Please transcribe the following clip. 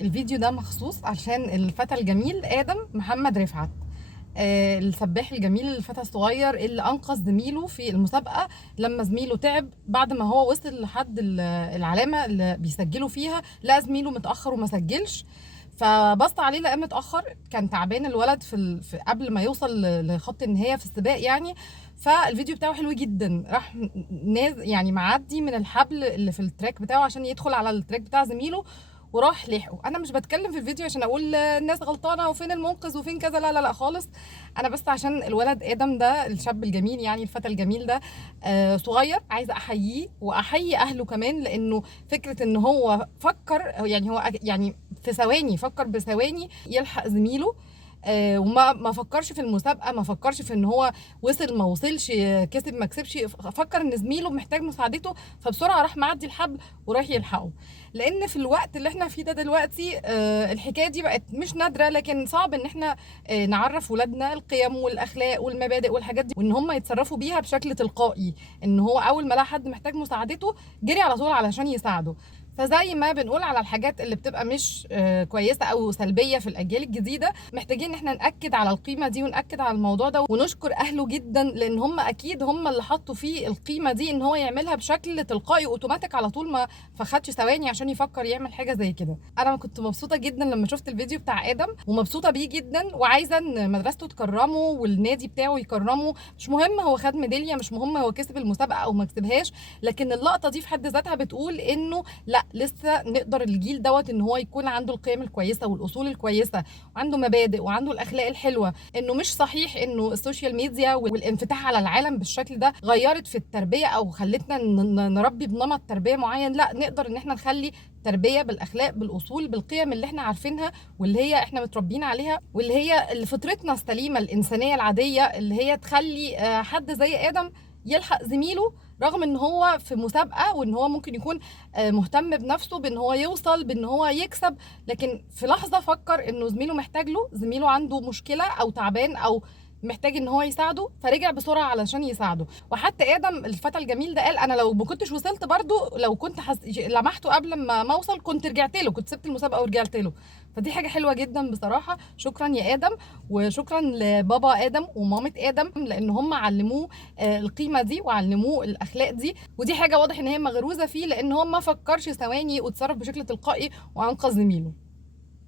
الفيديو ده مخصوص عشان الفتى الجميل آدم محمد رفعت، السباح الجميل الفتى الصغير اللي أنقذ زميله في المسابقة لما زميله تعب بعد ما هو وصل لحد العلامة اللي بيسجلوا فيها. لقى زميله متأخر وما سجلش، فبص عليه لقاه متأخر. كان تعبان الولد في قبل ما يوصل لخط النهاية في السباق يعني. فالفيديو بتاعه حلو جدا، راح يعني معدي من الحبل اللي في التراك بتاعه عشان يدخل على التراك بتاع زميله وراح لحقه. انا مش بتكلم في الفيديو عشان اقول الناس غلطانه وفين المنقذ وفين كذا، لا لا لا خالص. انا بس عشان الولد ادم ده الشاب الجميل يعني الفتى الجميل ده صغير، عايزه احييه واحيي اهله كمان، لانه فكره ان هو فكر يعني هو يعني في ثواني فكر بثواني يلحق زميله. وما فكرش في المسابقه، ما فكرش في ان هو وصل ما وصلش، كسب ما كسبش، فكر ان زميله محتاج مساعدته، فبسرعه راح معدي الحبل وراح يلحقه. لان في الوقت اللي احنا فيه ده دلوقتي الحكايه دي بقت مش نادره، لكن صعب ان احنا نعرف ولادنا القيم والاخلاق والمبادئ والحاجات دي، وان هم يتصرفوا بيها بشكل تلقائي، ان هو اول ما لقى حد محتاج مساعدته جري على طول علشان يساعده. فزي ما بنقول على الحاجات اللي بتبقى مش كويسه او سلبيه في الاجيال الجديده، محتاجين ان احنا ناكد على القيمه دي وناكد على الموضوع ده ونشكر اهله جدا، لان هم اكيد هم اللي حطوا فيه القيمه دي ان هو يعملها بشكل تلقائي اوتوماتيك على طول، ما فخدش ثواني عشان يفكر يعمل حاجه زي كده. انا كنت مبسوطه جدا لما شفت الفيديو بتاع ادم، ومبسوطه بيه جدا، وعايزه ان مدرسته تكرمه والنادي بتاعه يكرمه. مش مهم هو خد ميداليه، مش مهم هو كسب المسابقه او ما كسبهاش، لكن اللقطه دي في حد ذاتها بتقول انه لا، لسه نقدر الجيل دوت ان هو يكون عنده القيم الكويسه والاصول الكويسه وعنده مبادئ وعنده الاخلاق الحلوه. انه مش صحيح انه السوشيال ميديا والانفتاح على العالم بالشكل ده غيرت في التربيه او خلتنا نربي بنمط تربيه معين. لا، نقدر ان احنا نخلي تربيه بالاخلاق بالاصول بالقيم اللي احنا عارفينها واللي هي احنا متربيين عليها، واللي هي اللي فطرتنا السليمه الانسانيه العاديه اللي هي تخلي حد زي ادم يلحق زميله رغم ان هو في مسابقه، وان هو ممكن يكون مهتم بنفسه بان هو يوصل بان هو يكسب، لكن في لحظه فكر انه زميله محتاج له، زميله عنده مشكله او تعبان او محتاج ان هو يساعده، فرجع بسرعه علشان يساعده. وحتى ادم الفتى الجميل ده قال انا لو ما كنتش وصلت برضو، لو كنت لمحته قبل ما اوصل كنت رجعت له، كنت سبت المسابقه ورجعت له. فدي حاجه حلوه جدا بصراحه. شكرا يا ادم، وشكرا لبابا ادم ومامة ادم، لان هم علموه القيمه دي وعلموه الاخلاق دي، ودي حاجه واضح ان هي مغروزه فيه، لان هو ما فكرش ثواني وتصرف بشكل تلقائي وانقذ زميله.